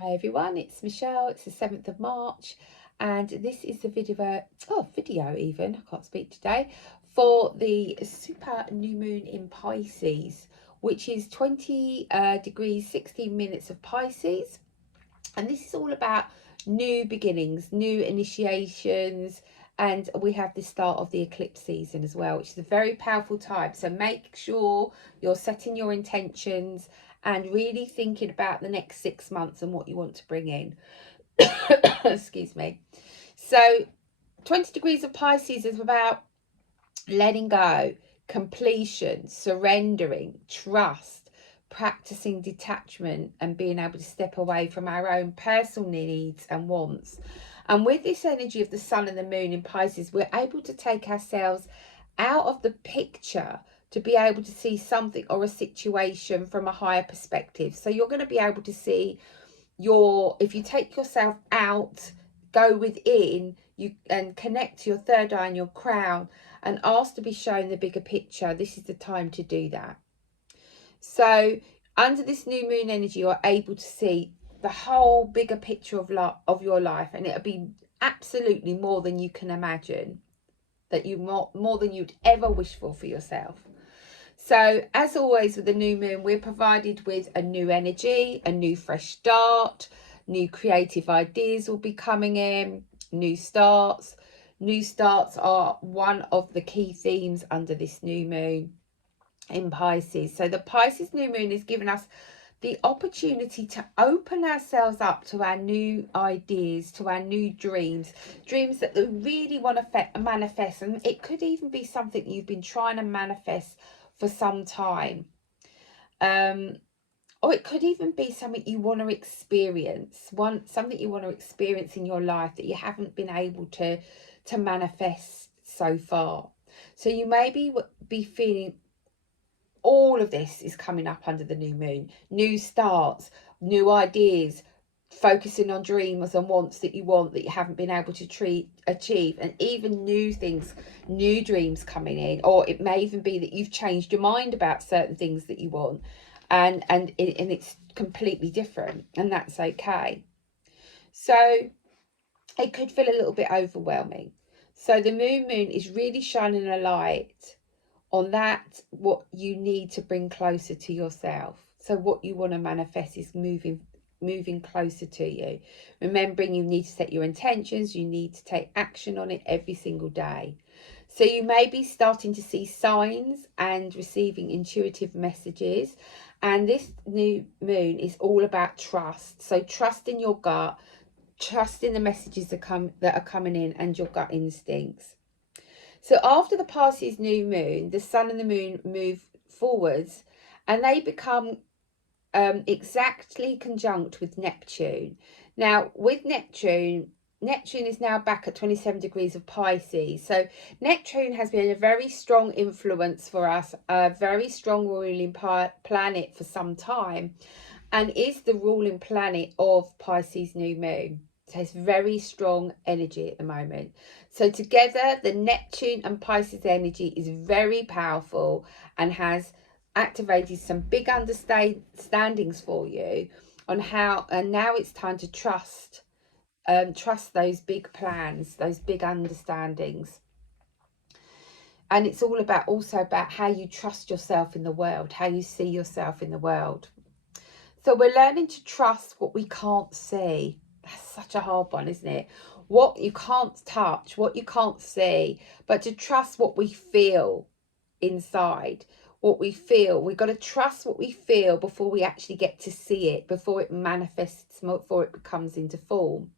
Hi everyone, it's Michelle. It's the 7th of March and this is the video even, I can't speak today, for the super new moon in Pisces, which is 20 degrees 16 minutes of Pisces. And this is all about new beginnings, new initiations, and we have the start of the eclipse season as well, which is a very powerful time. So make sure you're setting your intentions and really thinking about the next 6 months and what you want to bring in. Excuse me. So 20 degrees of Pisces is about letting go, completion, surrendering, trust, practicing detachment, and being able to step away from our own personal needs and wants. And with this energy of the sun and the moon in Pisces, we're able to take ourselves out of the picture to be able to see something or a situation from a higher perspective. So you're going to be able to see if you take yourself out, go within you and connect to your third eye and your crown and ask to be shown the bigger picture. This is the time to do that. So under this new moon energy, you're able to see the whole bigger picture of your life, and it'll be absolutely more than you can imagine, that you more than you'd ever wish for yourself. So as always with the new moon, we're provided with a new energy, a new fresh start, new creative ideas will be coming in, new starts. New starts are one of the key themes under this new moon in Pisces. So the Pisces new moon is giving us the opportunity to open ourselves up to our new ideas, to our new dreams that we really want to manifest. And it could even be something you've been trying to manifest for some time, or it could even be something you want to experience, something you want to experience in your life that you haven't been able to manifest so far. So you may be feeling all of this is coming up under the new moon. New starts, new ideas, focusing on dreams and wants that you haven't been able to achieve, and even new things, new dreams coming in. Or it may even be that you've changed your mind about certain things that you want, and it's completely different, and that's okay. So it could feel a little bit overwhelming. So the moon is really shining a light on that, what you need to bring closer to yourself. So what you want to manifest is moving closer to you. Remembering you need to set your intentions, you need to take action on it every single day. So you may be starting to see signs and receiving intuitive messages. And this new moon is all about trust. So trust in your gut, trust in the messages that are coming in, and your gut instincts. So after the Pisces new moon, the sun and the moon move forwards, and they become exactly conjunct with Neptune. Now, with Neptune is now back at 27 degrees of Pisces. So Neptune has been a very strong influence for us, a very strong ruling planet for some time, and is the ruling planet of Pisces new moon. So it's very strong energy at the moment. So together, the Neptune and Pisces energy is very powerful and has activated some big understandings for you on how, and now it's time to trust those big plans, those big understandings. And it's all also about how you trust yourself in the world, how you see yourself in the world. So we're learning to trust what we can't see. That's such a hard one, isn't it? What you can't touch, what you can't see, but to trust what we feel inside. What we feel, we've got to trust what we feel before we actually get to see it, before it manifests, before it comes into form.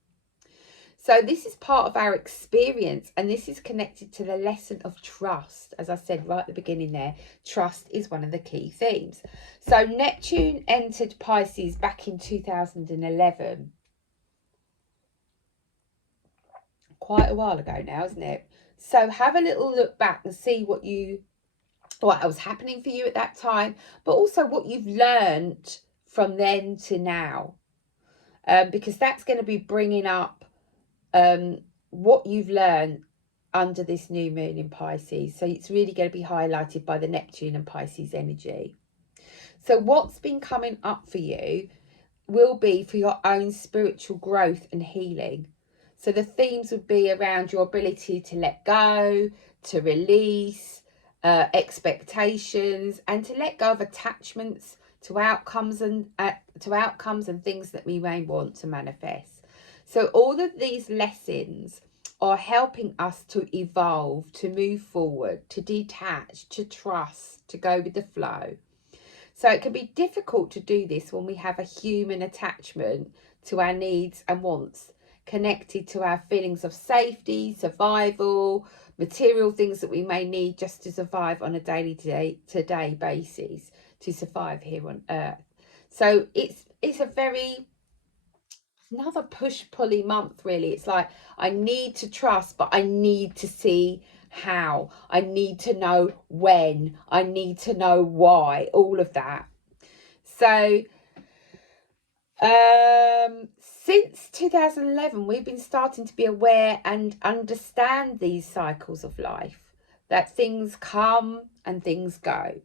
So this is part of our experience, and this is connected to the lesson of trust. As I said right at the beginning there, trust is one of the key themes. So Neptune entered Pisces back in 2011. Quite a while ago now, isn't it? So have a little look back and see what was happening for you at that time, but also what you've learned from then to now, because that's going to be bringing up what you've learned under this new moon in Pisces. So it's really going to be highlighted by the Neptune and Pisces energy. So what's been coming up for you? will be for your own spiritual growth and healing. So the themes would be around your ability to let go, to release expectations, and to let go of attachments to outcomes and things that we may want to manifest. So all of these lessons are helping us to evolve, to move forward, to detach, to trust, to go with the flow. So it can be difficult to do this when we have a human attachment to our needs and wants, connected to our feelings of safety, survival, material things that we may need just to survive on a daily to day basis, to survive here on earth. So it's a very, another push-pully month, really. It's like, I need to trust, but I need to see how. I need to know when. I need to know why. All of that. So since 2011, we've been starting to be aware and understand these cycles of life, that things come and things go.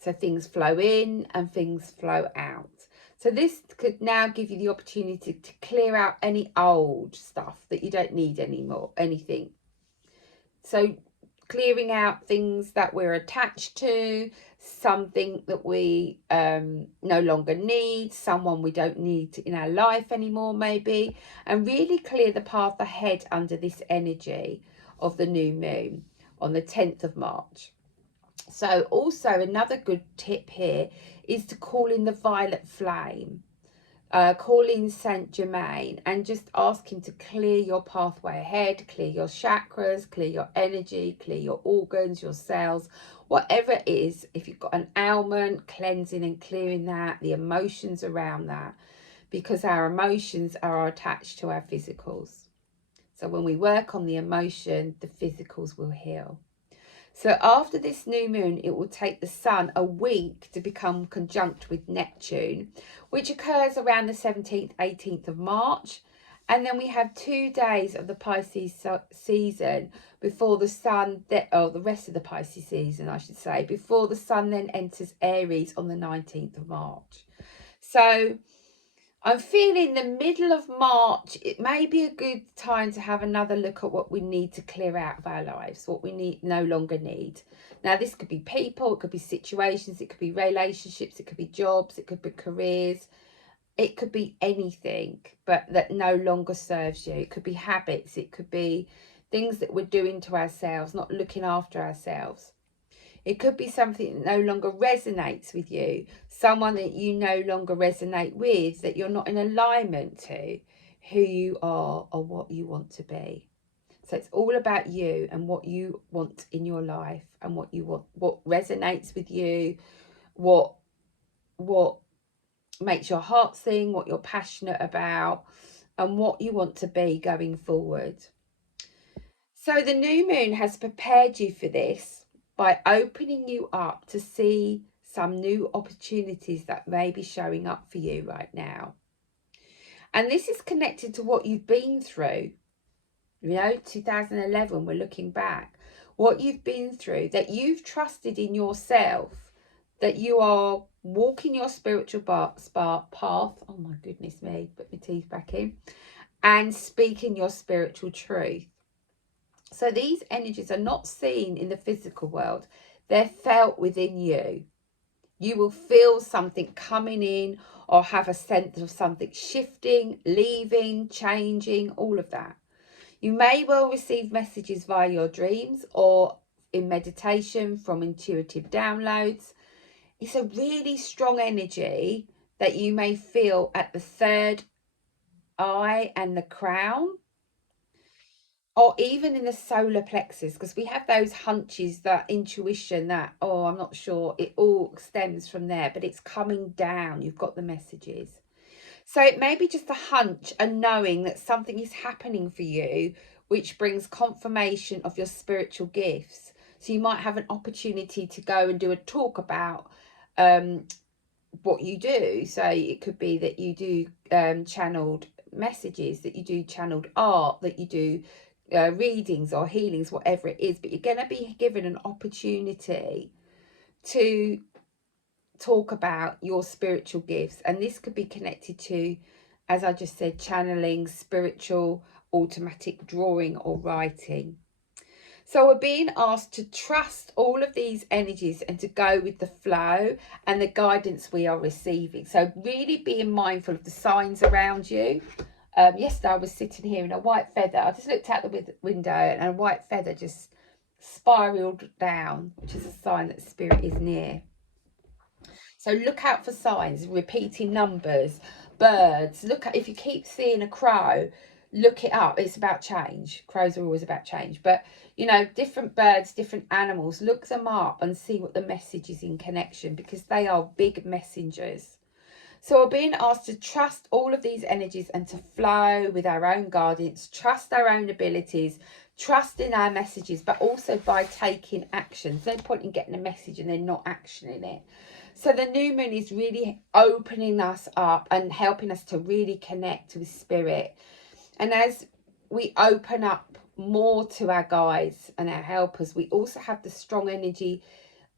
So things flow in and things flow out. So this could now give you the opportunity to clear out any old stuff that you don't need anymore, anything. So clearing out things that we're attached to, something that we no longer need, someone we don't need in our life anymore maybe, and really clear the path ahead under this energy of the new moon on the 10th of March. So also another good tip here is to call in the violet flame. Call in Saint Germain and just ask him to clear your pathway ahead, clear your chakras, clear your energy, clear your organs, your cells, whatever it is. If you've got an ailment, cleansing and clearing that, the emotions around that, because our emotions are attached to our physicals. So when we work on the emotion, the physicals will heal. So after this new moon, it will take the sun a week to become conjunct with Neptune, which occurs around the 17th, 18th of March. And then we have 2 days of the Pisces season before the sun, the rest of the Pisces season, I should say, before the sun then enters Aries on the 19th of March. So I'm feeling the middle of March, it may be a good time to have another look at what we need to clear out of our lives, what we no longer need. Now, this could be people, it could be situations, it could be relationships, it could be jobs, it could be careers, it could be anything, but that no longer serves you. It could be habits, it could be things that we're doing to ourselves, not looking after ourselves. It could be something that no longer resonates with you, someone that you no longer resonate with, that you're not in alignment to who you are or what you want to be. So it's all about you and what you want in your life and what you want, what resonates with you, what makes your heart sing, what you're passionate about, and what you want to be going forward. So the new moon has prepared you for this by opening you up to see some new opportunities that may be showing up for you right now. And this is connected to what you've been through. 2011, we're looking back. What you've been through, that you've trusted in yourself, that you are walking your spiritual path. Oh my goodness me, put my teeth back in. And speaking your spiritual truth. So these energies are not seen in the physical world. They're felt within you. You will feel something coming in or have a sense of something shifting, leaving, changing, all of that. You may well receive messages via your dreams or in meditation from intuitive downloads. It's a really strong energy that you may feel at the third eye and the crown, or even in the solar plexus, because we have those hunches, that intuition, that, oh, I'm not sure, it all stems from there, but it's coming down. You've got the messages. So it may be just a hunch, a knowing that something is happening for you, which brings confirmation of your spiritual gifts. So you might have an opportunity to go and do a talk about what you do. So it could be that you do channeled messages, that you do channeled art, that you do readings or healings, whatever it is, but you're going to be given an opportunity to talk about your spiritual gifts, and this could be connected to, as I just said, channeling, spiritual, automatic drawing or writing. So we're being asked to trust all of these energies and to go with the flow and the guidance we are receiving. So really being mindful of the signs around you. Yesterday I was sitting here in a white feather. I just looked out the window and a white feather just spiraled down, which is a sign that spirit is near. So look out for signs, repeating numbers, birds. Look at, if you keep seeing a crow, look it up. It's about change. Crows are always about change. But, you know, different birds, different animals, look them up and see what the message is in connection, because they are big messengers. So we're being asked to trust all of these energies and to flow with our own guidance, trust our own abilities, trust in our messages, but also by taking action. There's no point in getting a message and then not actioning it. So the new moon is really opening us up and helping us to really connect with spirit. And as we open up more to our guides and our helpers, we also have the strong energy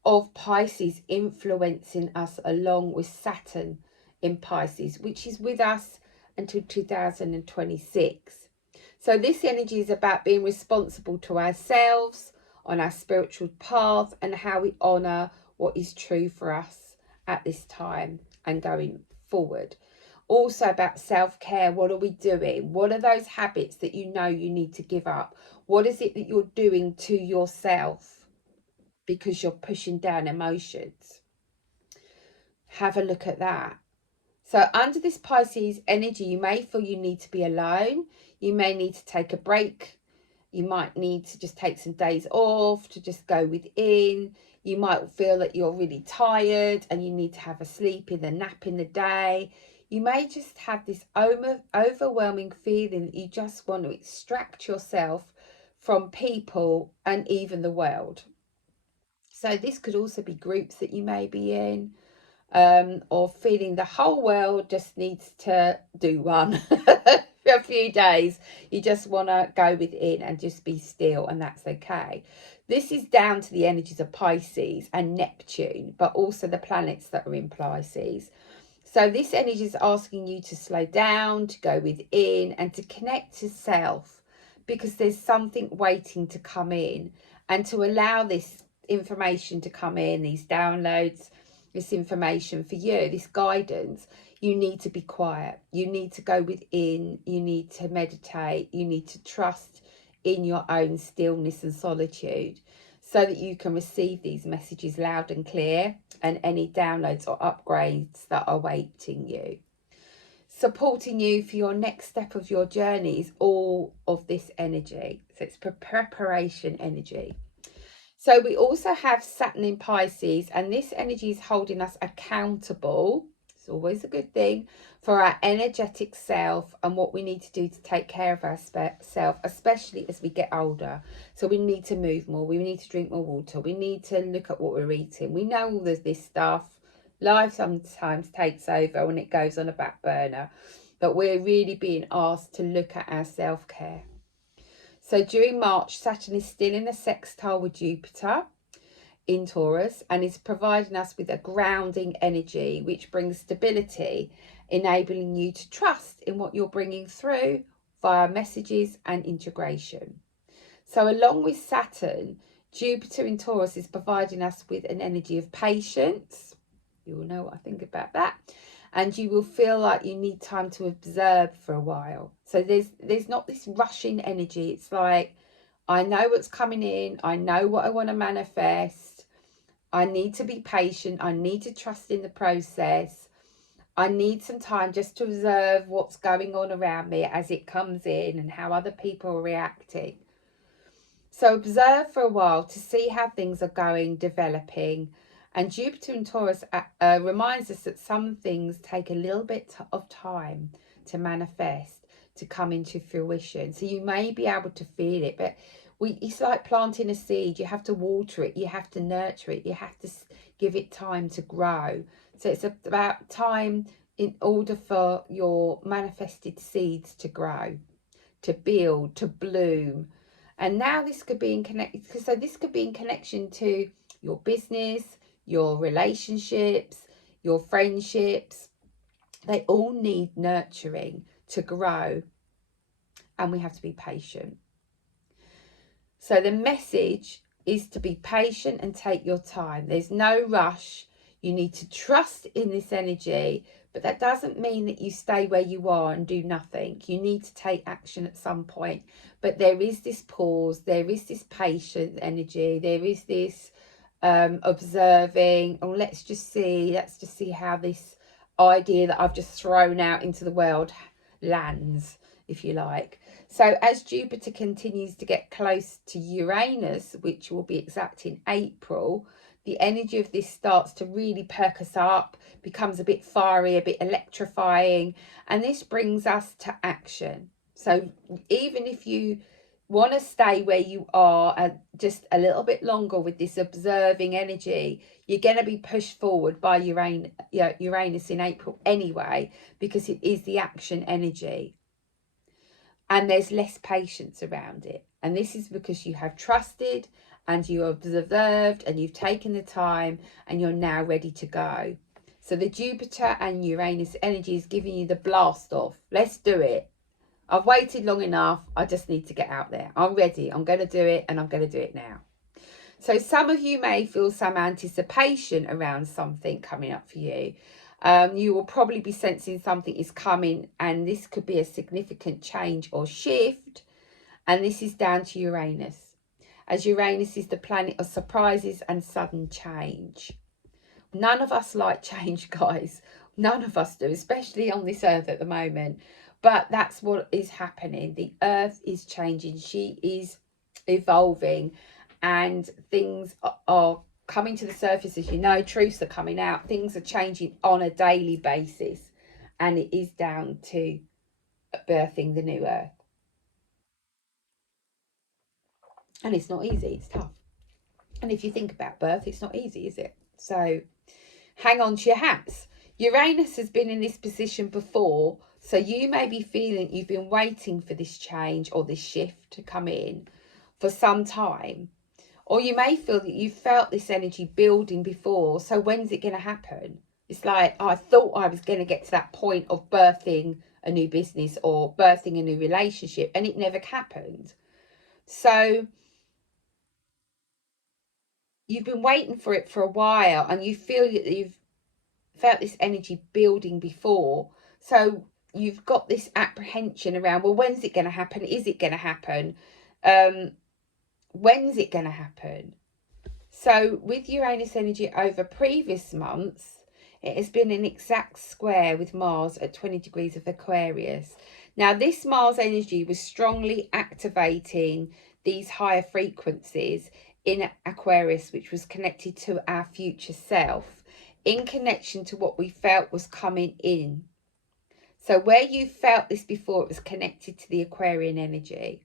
of Pisces influencing us, along with Saturn in Pisces, which is with us until 2026. So this energy is about being responsible to ourselves on our spiritual path and how we honour what is true for us at this time and going forward. Also about self-care. What are we doing? What are those habits that you know you need to give up? What is it that you're doing to yourself because you're pushing down emotions? Have a look at that. So under this Pisces energy, you may feel you need to be alone. You may need to take a break. You might need to just take some days off to just go within. You might feel that you're really tired and you need to have a sleep in, a nap in the day. You may just have this overwhelming feeling that you just want to extract yourself from people and even the world. So this could also be groups that you may be in, or feeling the whole world just needs to do one for a few days. You just want to go within and just be still, and that's okay. This is down to the energies of Pisces and Neptune, but also the planets that are in Pisces. So this energy is asking you to slow down, to go within and to connect to self, because there's something waiting to come in, and to allow this information to come in, these downloads, this information for you, this guidance. You need to be quiet. You need to go within. You need to meditate. You need to trust in your own stillness and solitude, so that you can receive these messages loud and clear, and any downloads or upgrades that are awaiting you. Supporting you for your next step of your journey is all of this energy. So it's preparation energy. So we also have Saturn in Pisces, and this energy is holding us accountable. It's always a good thing for our energetic self and what we need to do to take care of ourselves, especially as we get older. So we need to move more. We need to drink more water. We need to look at what we're eating. We know all this stuff. Life sometimes takes over when it goes on a back burner, but we're really being asked to look at our self-care. So during March, Saturn is still in a sextile with Jupiter in Taurus, and is providing us with a grounding energy, which brings stability, enabling you to trust in what you're bringing through via messages and integration. So along with Saturn, Jupiter in Taurus is providing us with an energy of patience. You all know what I think about that. And you will feel like you need time to observe for a while. So there's not this rushing energy. It's like, I know what's coming in. I know what I want to manifest. I need to be patient. I need to trust in the process. I need some time just to observe what's going on around me as it comes in and how other people are reacting. So observe for a while to see how things are going, developing. And Jupiter in Taurus reminds us that some things take a little bit of time to manifest, to come into fruition. So you may be able to feel it, but it's like planting a seed. You have to water it. You have to nurture it. You have to give it time to grow. So it's about time in order for your manifested seeds to grow, to build, to bloom. And now this could be in connection to your business, your relationships, your friendships, they all need nurturing to grow, and we have to be patient. So the message is to be patient and take your time. There's no rush. You need to trust in this energy, but that doesn't mean that you stay where you are and do nothing. You need to take action at some point. But there is this pause, there is this patient energy, there is this observing. Oh, let's just see how this idea that I've just thrown out into the world lands, if you like. So as Jupiter continues to get close to Uranus, which will be exact in April, the energy of this starts to really perk us up, becomes a bit fiery, a bit electrifying, and this brings us to action. So even if you want to stay where you are just a little bit longer with this observing energy, you're going to be pushed forward by Uranus in April anyway, because it is the action energy. And there's less patience around it. And this is because you have trusted and you have observed and you've taken the time and you're now ready to go. So the Jupiter and Uranus energy is giving you the blast off. Let's do it. I've waited long enough. I just need to get out there. I'm ready. I'm going to do it, and I'm going to do it now. So some of you may feel some anticipation around something coming up for you. You will probably be sensing something is coming, and this could be a significant change or shift. And this is down to Uranus, as Uranus is the planet of surprises and sudden change. None of us like change, guys. None of us do, especially on this earth at the moment. But that's what is happening. The earth is changing. She is evolving, and things are coming to the surface. As you know, truths are coming out. Things are changing on a daily basis, and it is down to birthing the new earth. And it's not easy. It's tough. And if you think about birth, it's not easy, is it? So hang on to your hats. Uranus has been in this position before, so you may be feeling you've been waiting for this change or this shift to come in for some time. Or you may feel that you felt this energy building before, so when's it going to happen? It's like, I thought I was going to get to that point of birthing a new business or birthing a new relationship, and it never happened. So you've been waiting for it for a while, and you feel that you've felt this energy building before. So you've got this apprehension around, well, when's it going to happen? Is it going to happen? When's it going to happen? So with Uranus energy over previous months, it has been an exact square with Mars at 20 degrees of Aquarius. Now, this Mars energy was strongly activating these higher frequencies in Aquarius, which was connected to our future self, in connection to what we felt was coming in. So where you felt this before, it was connected to the Aquarian energy.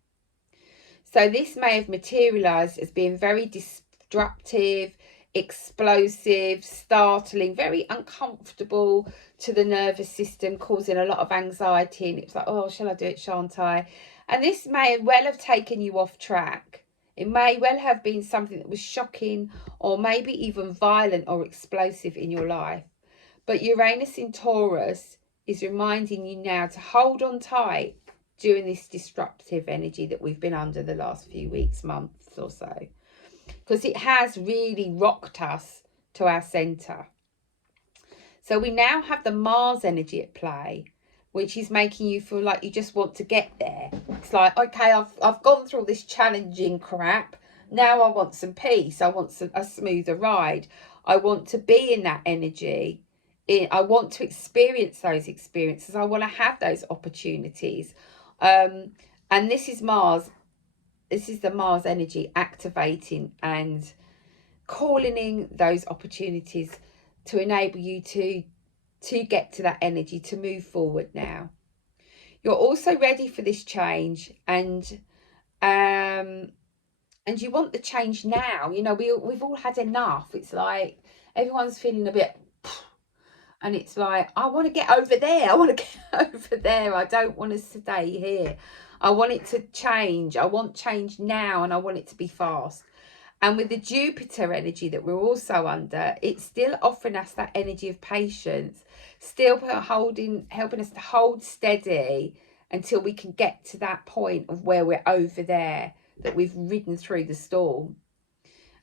So this may have materialized as being very disruptive, explosive, startling, very uncomfortable to the nervous system, causing a lot of anxiety. And it's like, oh, shall I do it? Shan't I? And this may well have taken you off track. It may well have been something that was shocking or maybe even violent or explosive in your life. But Uranus in Taurus is reminding you now to hold on tight during this disruptive energy that we've been under the last few weeks, months or so. Because it has really rocked us to our centre. So we now have the Mars energy at play, which is making you feel like you just want to get there. It's like, okay, I've gone through all this challenging crap. Now I want some peace. I want a smoother ride. I want to be in that energy. I want to experience those experiences. I want to have those opportunities. And this is Mars. This is the Mars energy activating and calling in those opportunities to enable you to get to that energy, to move forward now. You're also ready for this change, and you want the change now. You know, we've all had enough. It's like everyone's feeling a bit, and it's like, I want to get over there. I want to get over there. I don't want to stay here. I want it to change. I want change now, and I want it to be fast. And with the Jupiter energy that we're also under, it's still offering us that energy of patience, still helping us to hold steady until we can get to that point of where we're over there, that we've ridden through the storm.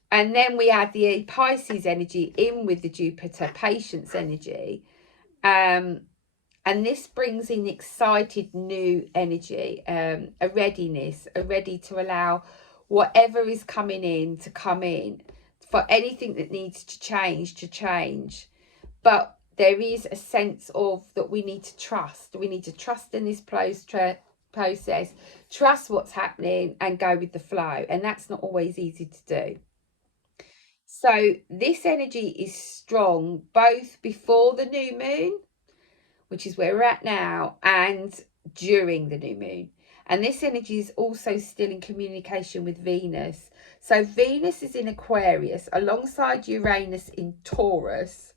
And then we add the Pisces energy in with the Jupiter patience energy. And this brings in excited new energy, a readiness, a ready to allow whatever is coming in to come in, for anything that needs to change. But there is a sense of that we need to trust. We need to trust in this process, trust what's happening and go with the flow. And that's not always easy to do. So this energy is strong both before the new moon, which is where we're at now, and during the new moon. And this energy is also still in communication with Venus. So Venus is in Aquarius alongside Uranus in Taurus.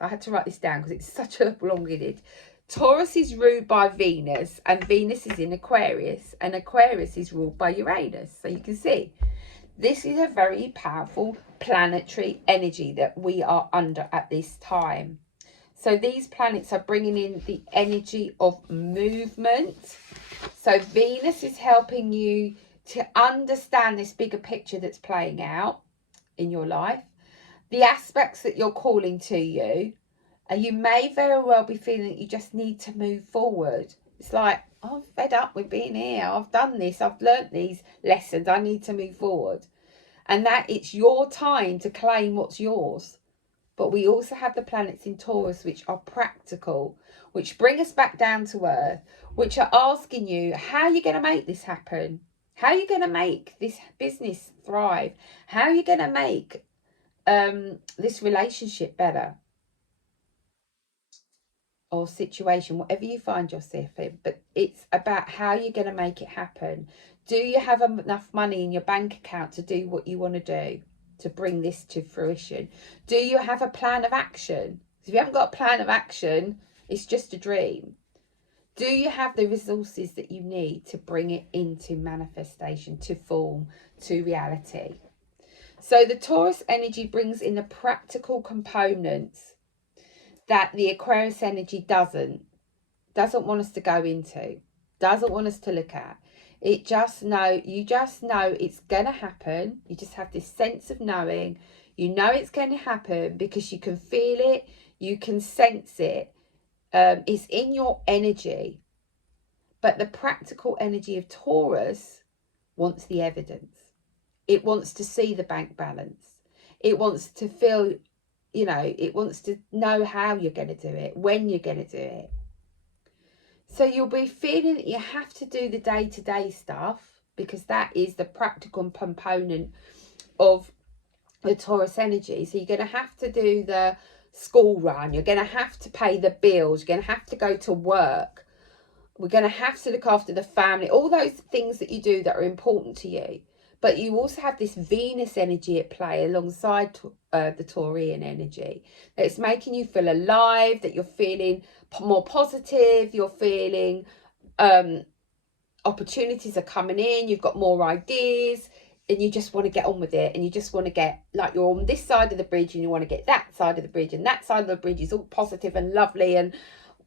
I had to write this down because it's such a long-winded. Taurus is ruled by Venus and Venus is in Aquarius, and Aquarius is ruled by Uranus. So you can see this is a very powerful planetary energy that we are under at this time. So these planets are bringing in the energy of movement. So Venus is helping you to understand this bigger picture that's playing out in your life, the aspects that you're calling to you, and you may very well be feeling that you just need to move forward. It's like, I'm fed up with being here. I've done this. I've learnt these lessons. I need to move forward. And that it's your time to claim what's yours. But we also have the planets in Taurus, which are practical, which bring us back down to earth, which are asking you, how are you going to make this happen? How are you going to make this business thrive? How are you going to make this relationship better? Or situation, whatever you find yourself in. But it's about how you're going to make it happen. Do you have enough money in your bank account to do what you want to do, to bring this to fruition? Do you have a plan of action? If you haven't got a plan of action, it's just a dream. Do you have the resources that you need to bring it into manifestation, to form, to reality? So the Taurus energy brings in the practical components that the Aquarius energy doesn't want us to go into, doesn't want us to look at. You just know it's going to happen. You just have this sense of knowing, it's going to happen because you can feel it, you can sense it. It's in your energy. But the practical energy of Taurus wants the evidence. It wants to see the bank balance. It wants to feel, it wants to know how you're going to do it, when you're going to do it. So you'll be feeling that you have to do the day-to-day stuff, because that is the practical component of the Taurus energy. So you're going to have to do the school run. You're going to have to pay the bills. You're going to have to go to work. We're going to have to look after the family. All those things that you do that are important to you. But you also have this Venus energy at play alongside the Taurian energy. It's making you feel alive, that you're feeling more positive, you're feeling opportunities are coming in, you've got more ideas, and you just want to get on with it. And you just want to get, like, you're on this side of the bridge and you want to get that side of the bridge. And that side of the bridge is all positive and lovely and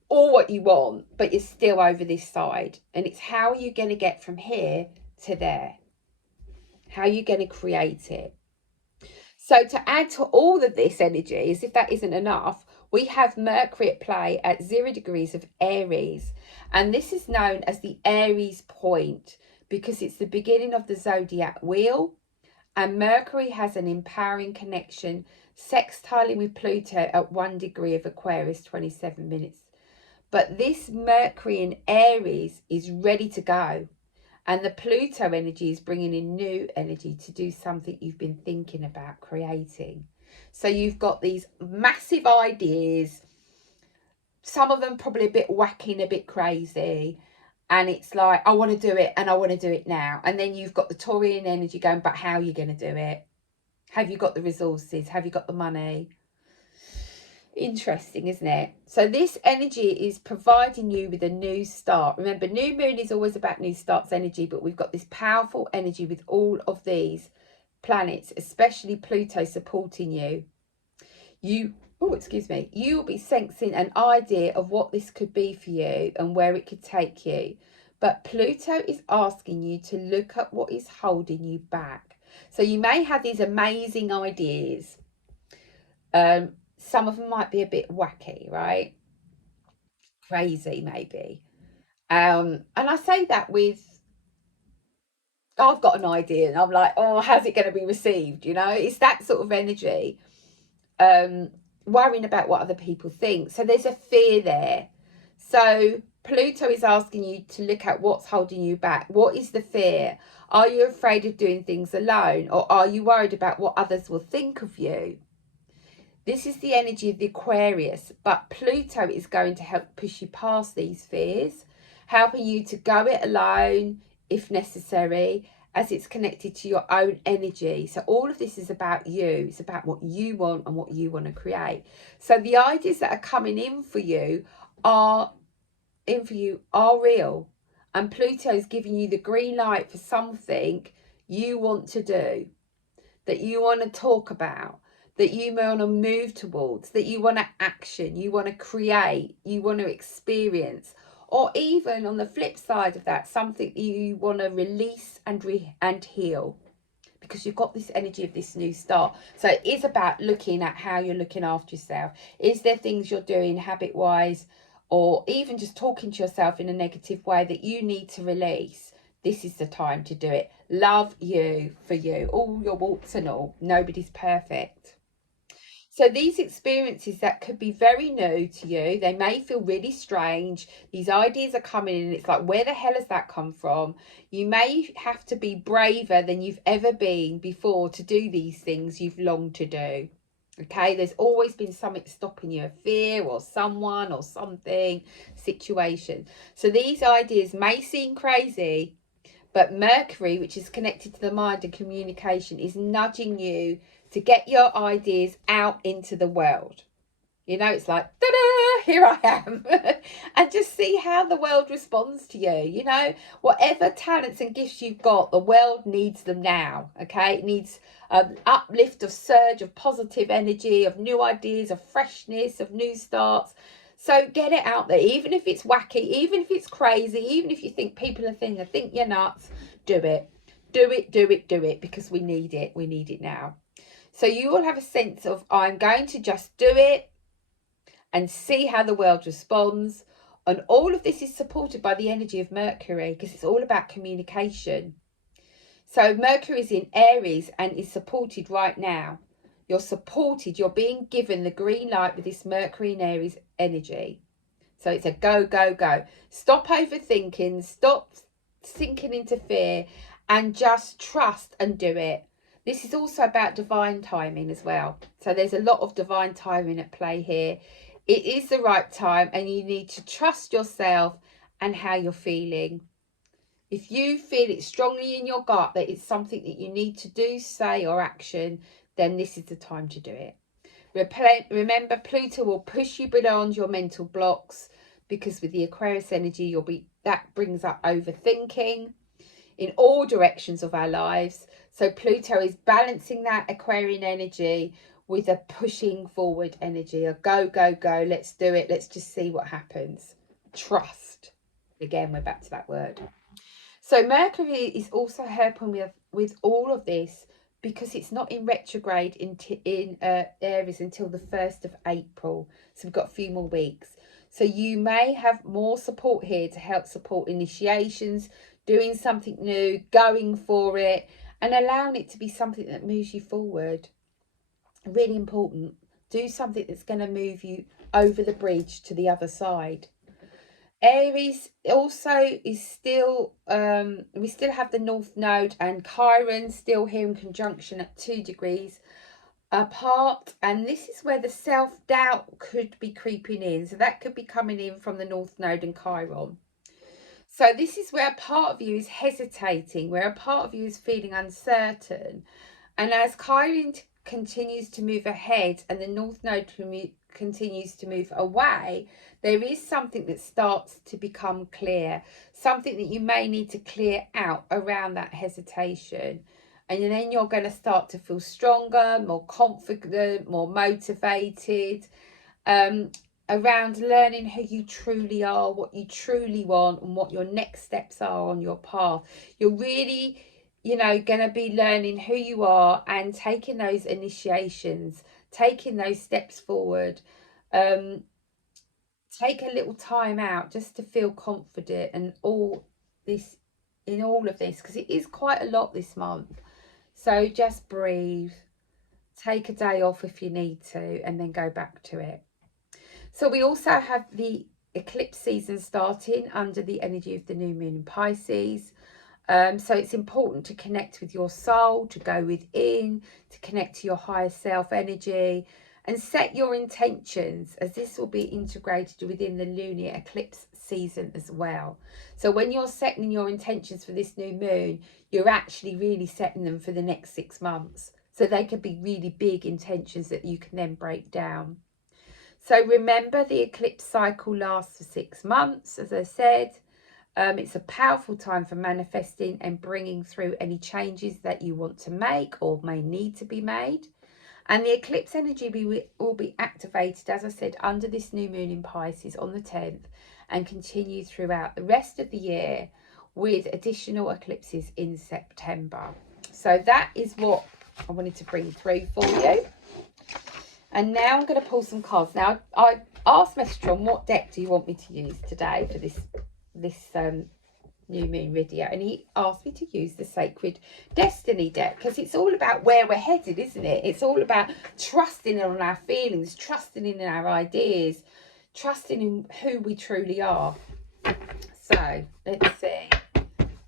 all what you want, but you're still over this side. And it's how are you going to get from here to there? How are you going to create it? So to add to all of this energy, as if that isn't enough, we have Mercury at play at 0 degrees of Aries. And this is known as the Aries point because it's the beginning of the zodiac wheel. And Mercury has an empowering connection, sextiling with Pluto at 1 degree of Aquarius, 27 minutes. But this Mercury in Aries is ready to go. And the Pluto energy is bringing in new energy to do something you've been thinking about creating. So you've got these massive ideas, some of them probably a bit wacky and a bit crazy. And it's like, I want to do it and I want to do it now. And then you've got the Taurian energy going, but how are you going to do it? Have you got the resources? Have you got the money? Interesting, isn't it? So this energy is providing you with a new start. Remember, new moon is always about new starts energy, but we've got this powerful energy with all of these planets, especially Pluto, supporting you. You will be sensing an idea of what this could be for you and where it could take you. But Pluto is asking you to look at what is holding you back. So you may have these amazing ideas. Some of them might be a bit wacky, right? Crazy, maybe. And I say that with, I've got an idea and I'm like, oh, how's it going to be received? It's that sort of energy. Worrying about what other people think. So there's a fear there. So Pluto is asking you to look at what's holding you back. What is the fear? Are you afraid of doing things alone, or are you worried about what others will think of you? This is the energy of the Aquarius, but Pluto is going to help push you past these fears, helping you to go it alone if necessary, as it's connected to your own energy. So all of this is about you. It's about what you want and what you want to create. So the ideas that are coming in for you are real. And Pluto is giving you the green light for something you want to do, that you want to talk about, that you want to move towards, that you want to action, you want to create, you want to experience. Or even on the flip side of that, something you want to release and heal, because you've got this energy of this new start. So it is about looking at how you're looking after yourself. Is there things you're doing habit-wise, or even just talking to yourself in a negative way that you need to release? This is the time to do it. Love you for you, all your warts and all. Nobody's perfect. So these experiences that could be very new to you, they may feel really strange. These ideas are coming in. It's like, where the hell has that come from? You may have to be braver than you've ever been before to do these things you've longed to do. Okay, there's always been something stopping you, a fear or someone or something, situation. So these ideas may seem crazy, but Mercury, which is connected to the mind and communication, is nudging you to get your ideas out into the world. It's like, ta-da, here I am. And just see how the world responds to you. Whatever talents and gifts you've got, the world needs them now. Okay, it needs an uplift, of surge of positive energy, of new ideas, of freshness, of new starts. So get it out there, even if it's wacky, even if it's crazy, even if you think people are think you're nuts. Do it, do it, do it, do it, because we need it. We need it now. So you will have a sense of, I'm going to just do it and see how the world responds. And all of this is supported by the energy of Mercury, because it's all about communication. So Mercury is in Aries and is supported right now. You're supported. You're being given the green light with this Mercury in Aries energy. So it's a go, go, go. Stop overthinking. Stop sinking into fear and just trust and do it. This is also about divine timing as well. So there's a lot of divine timing at play here. It is the right time, and you need to trust yourself and how you're feeling. If you feel it strongly in your gut that it's something that you need to do, say, or action, then this is the time to do it. Remember, Pluto will push you beyond your mental blocks, because with the Aquarius energy, that brings up overthinking in all directions of our lives. So Pluto is balancing that Aquarian energy with a pushing forward energy, a go, go, go, let's do it, let's just see what happens. Trust. Again, we're back to that word. So Mercury is also helping with all of this, because it's not in retrograde in Aries until the 1st of April. So we've got a few more weeks. So you may have more support here to help support initiations, doing something new, going for it, and allowing it to be something that moves you forward. Really important. Do something that's going to move you over the bridge to the other side. Aries also is still, we still have the North Node and Chiron still here in conjunction at 2 degrees apart, and this is where the self-doubt could be creeping in. So that could be coming in from the North Node and Chiron. So this is where a part of you is hesitating, where a part of you is feeling uncertain. And as Chiron continues to move ahead and the North Node continues to move away, there is something that starts to become clear, something that you may need to clear out around that hesitation. And then you're going to start to feel stronger, more confident, more motivated, around learning who you truly are, what you truly want, and what your next steps are on your path. You're really, going to be learning who you are and taking those initiations, taking those steps forward. Take a little time out just to feel confident and all this, in all of this, because it is quite a lot this month. So just breathe, take a day off if you need to, and then go back to it. So we also have the eclipse season starting under the energy of the new moon in Pisces. So it's important to connect with your soul, to go within, to connect to your higher self energy, and set your intentions, as this will be integrated within the lunar eclipse season as well. So when you're setting your intentions for this new moon, you're actually really setting them for the next 6 months. So they could be really big intentions that you can then break down. So remember, the eclipse cycle lasts for 6 months, as I said. It's a powerful time for manifesting and bringing through any changes that you want to make or may need to be made. And the eclipse energy will be activated, as I said, under this new moon in Pisces on the 10th and continue throughout the rest of the year with additional eclipses in September. So that is what I wanted to bring through for you. And now I'm going to pull some cards. Now, I asked Mestron, what deck do you want me to use today for this new moon video? And he asked me to use the Sacred Destiny deck, because it's all about where we're headed, isn't it? It's all about trusting in our feelings, trusting in our ideas, trusting in who we truly are. So, let's see.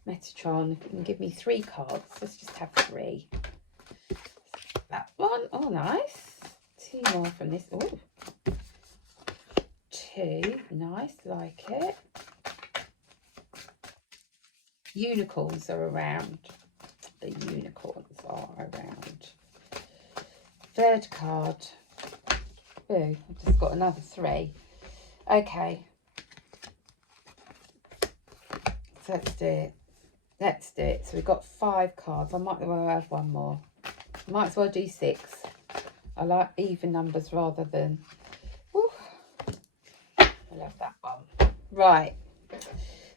Metatron, if you can give me 3 cards. Let's just have 3. That one. Oh, nice. 2 more from this. Oh, 2. Nice, like it. Unicorns are around. The unicorns are around. 3rd card. Oh, I've just got another 3. Okay. So let's do it. Let's do it. So we've got 5 cards. I might as well have 1 more. Might as well do 6. I like even numbers rather than... Whew, I love that one. Right.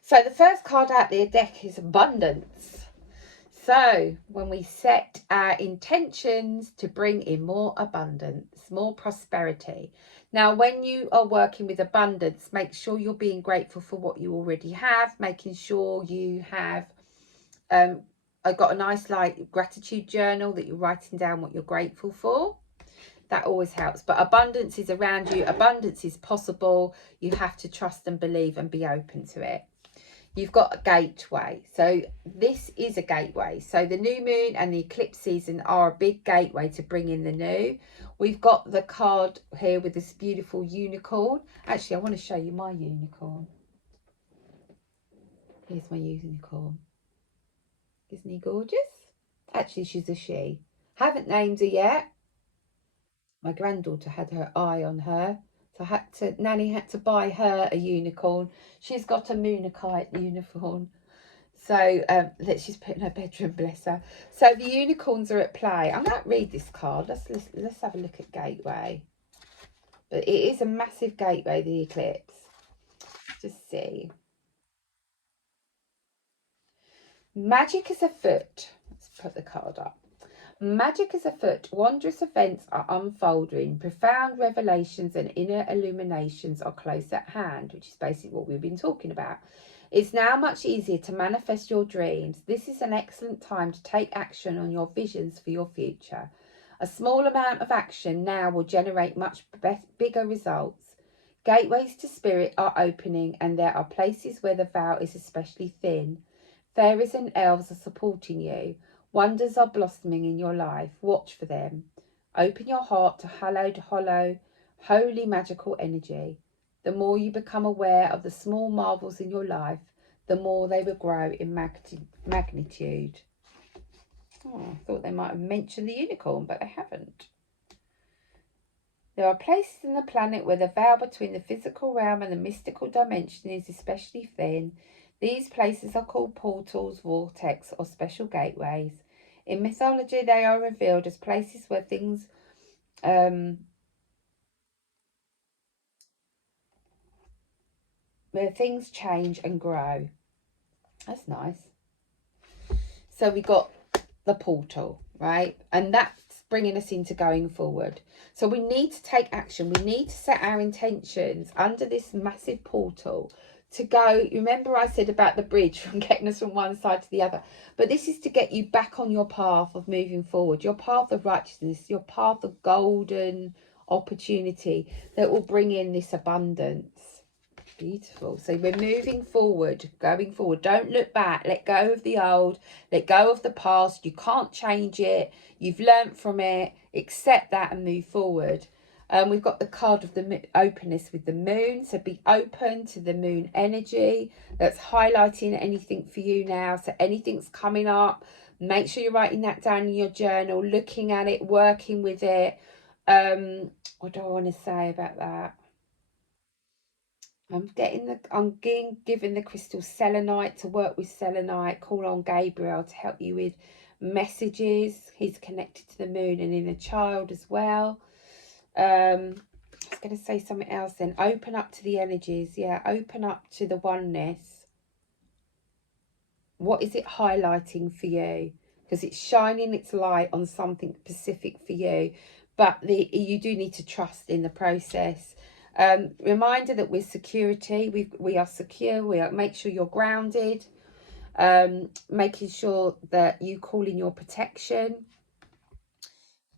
So the first card out the deck is abundance. So when we set our intentions to bring in more abundance, more prosperity. Now, when you are working with abundance, make sure you're being grateful for what you already have, making sure you have, I've got a nice gratitude journal that you're writing down what you're grateful for. That always helps. But abundance is around you. Abundance is possible. You have to trust and believe and be open to it. You've got a gateway. So this is a gateway. So the new moon and the eclipse season are a big gateway to bring in the new. We've got the card here with this beautiful unicorn. Actually, I want to show you my unicorn. Here's my unicorn. Isn't he gorgeous? Actually, she's a she. Haven't named her yet. My granddaughter had her eye on her. So Nanny had to buy her a unicorn. She's got a Moonikite unicorn. So that she's put in her bedroom, bless her. So the unicorns are at play. I'm going to read this card. Let's have a look at gateway. But it is a massive gateway, the eclipse. Just see. Magic is afoot. Let's put the card up. Magic is afoot. Wondrous events are unfolding. Profound revelations and inner illuminations are close at hand, which is basically what we've been talking about. It's now much easier to manifest your dreams. This is an excellent time to take action on your visions for your future. A small amount of action now will generate much bigger results. Gateways to spirit are opening, and there are places where the veil is especially thin. Fairies and elves are supporting you. Wonders are blossoming in your life. Watch for them. Open your heart to hallowed, holy magical energy. The more you become aware of the small marvels in your life, the more they will grow in magnitude. Oh, I thought they might have mentioned the unicorn, but they haven't. There are places in the planet where the veil between the physical realm and the mystical dimension is especially thin. These places are called portals, vortex, or special gateways. In mythology, they are revealed as places where things change and grow. That's nice. So we got the portal, right? And that's bringing us into going forward. So we need to take action. We need to set our intentions under this massive portal to go. Remember I said about the bridge from getting us from one side to the other, but this is to get you back on your path of moving forward, your path of righteousness, your path of golden opportunity that will bring in this abundance. Beautiful. So we're moving forward, going forward. Don't look back. Let go of the old. Let go of the past. You can't change it. You've learnt from it. Accept that and move forward. We've got the card of the openness with the moon. So be open to the moon energy. That's highlighting anything for you now. So anything's coming up, make sure you're writing that down in your journal, looking at it, working with it. What do I want to say about that? I'm getting given the crystal selenite to work with selenite. Call on Gabriel to help you with messages. He's connected to the moon and inner child as well. I was going to say something else then. Open up to the energies. Yeah, open up to the oneness. What is it highlighting for you? Because it's shining its light on something specific for you. But you do need to trust in the process. Reminder that we're security. We are secure. Make sure you're grounded. Making sure that you call in your protection.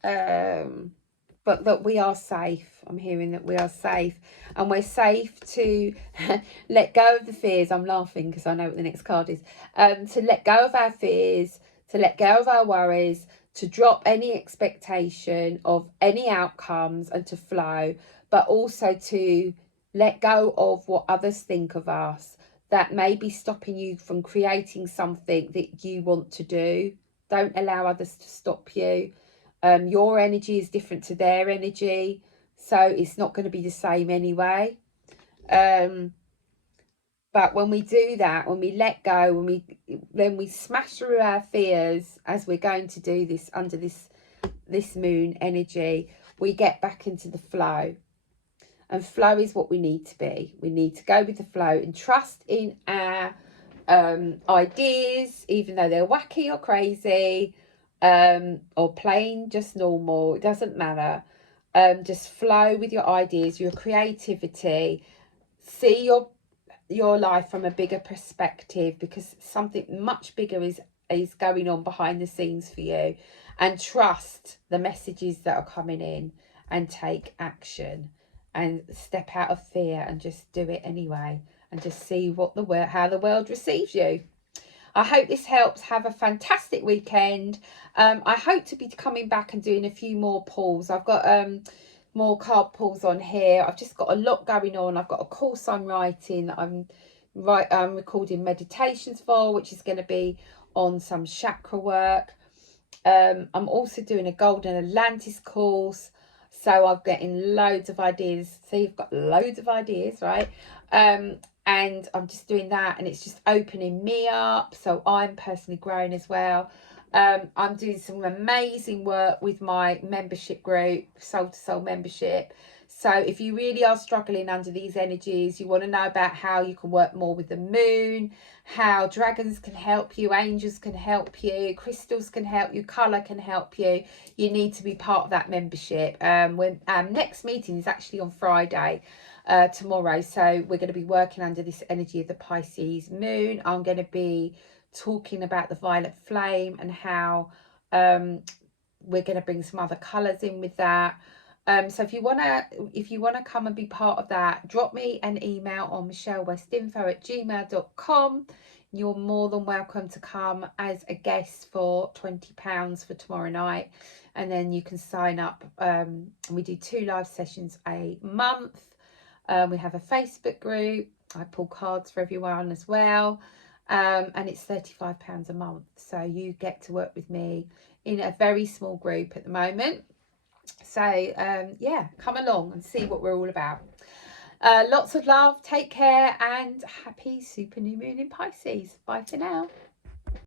But that we are safe. I'm hearing that we are safe, and we're safe to let go of the fears. I'm laughing because I know what the next card is. To let go of our fears, to let go of our worries, to drop any expectation of any outcomes and to flow, but also to let go of what others think of us that may be stopping you from creating something that you want to do. Don't allow others to stop you. Your energy is different to their energy, so it's not going to be the same anyway. But when we do that, when we let go, when we smash through our fears, as we're going to do this under this moon energy, we get back into the flow. And flow is what we need to be. We need to go with the flow and trust in our ideas, even though they're wacky or crazy, or plain just normal. It doesn't matter. Just flow with your ideas, your creativity. See your life from a bigger perspective, because something much bigger is going on behind the scenes for you. And trust the messages that are coming in, and take action and step out of fear and just do it anyway, and just see how the world receives you. I hope this helps. Have a fantastic weekend. I hope to be coming back and doing a few more pulls. I've got more card pulls on here. I've just got a lot going on. I've got a course I'm writing that I'm recording meditations for, which is going to be on some chakra work. I'm also doing a Golden Atlantis course. So I'm getting loads of ideas. So you've got loads of ideas, right? And I'm just doing that, and it's just opening me up. So I'm personally growing as well. I'm doing some amazing work with my membership group, Soul to Soul membership. So if you really are struggling under these energies, you want to know about how you can work more with the moon, how dragons can help you, angels can help you, crystals can help you, colour can help you, you need to be part of that membership. When next meeting is actually on Friday, tomorrow. So we're going to be working under this energy of the Pisces moon. I'm going to be talking about the violet flame and how we're going to bring some other colours in with that. So if you wanna come and be part of that, drop me an email on michellewestinfo@gmail.com. You're more than welcome to come as a guest for £20 for tomorrow night, and then you can sign up. And we do 2 live sessions a month. We have a Facebook group. I pull cards for everyone as well. And it's £35 a month. So you get to work with me in a very small group at the moment. So yeah, come along and see what we're all about. Lots of love, take care, and happy super new moon in Pisces. Bye for now.